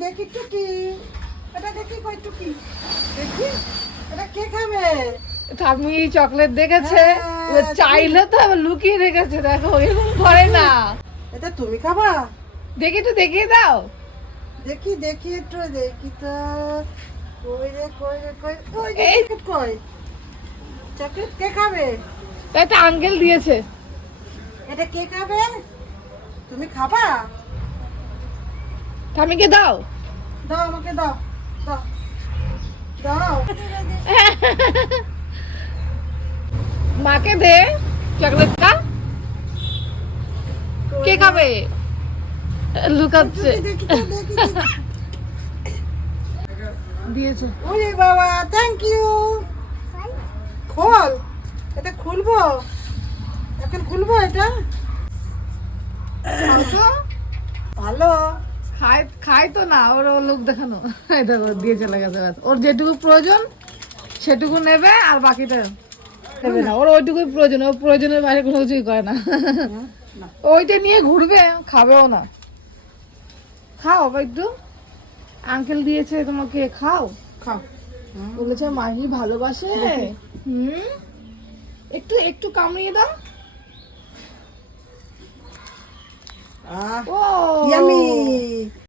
দেখি টুকি, এটা দেখি কই টুকি, দেখি এটা কে খাবে? ঠাম্মি চকলেট দেখেছে, হ্যাঁ, ও চাইলে তো আবার লুকিয়ে রেখেছে, দেখো এরকম করে না। এটা তুমি খাবা? দেখি একটু দেখিয়ে দাও। দেখি দেখি একটু দেখি তো, কই রে কই রে কই, ওই যে এই। চকলেট কই, চকলেট কে খাবে? একটা আঙ্কেল দিয়েছে। এটা কে খাবে? তুমি খাবা? ঠাম্মিকে দাও। দাও আমাকে দাও, দাও দাও। মাকে দে চকলেটটা। কে খাবে? লুকাচ্ছে। দেখি তো, দেখি দেখি। দিয়েছে। ওরে বাবা, থ্যাংক ইউ। খোল, এটা খুলবো, এখন খুলবো এটা। খাও তো। ভালো। খাই তো না, ওর লোক দেখানো। এই দেখো দিয়ে চলে গেছে, ব্যাস। ওর যেটুকু প্রয়োজন সেটুকু নেবে, আর বাকিটা নেবে না। ওর ওইটুকুই প্রয়োজন, ওর প্রয়োজনের বাইরে কোনো কিছুই করে না। না, ওইটা নিয়ে ঘুরবে, খাবেও না। খাও আবার একটু, আঙ্কেল দিয়েছে তোমাকে, খাও। খাও। বলেছে মাহি ভালোবাসে। হুম, একটু একটু কামড়িয়ে দাও। আহ, ও ইয়ামি।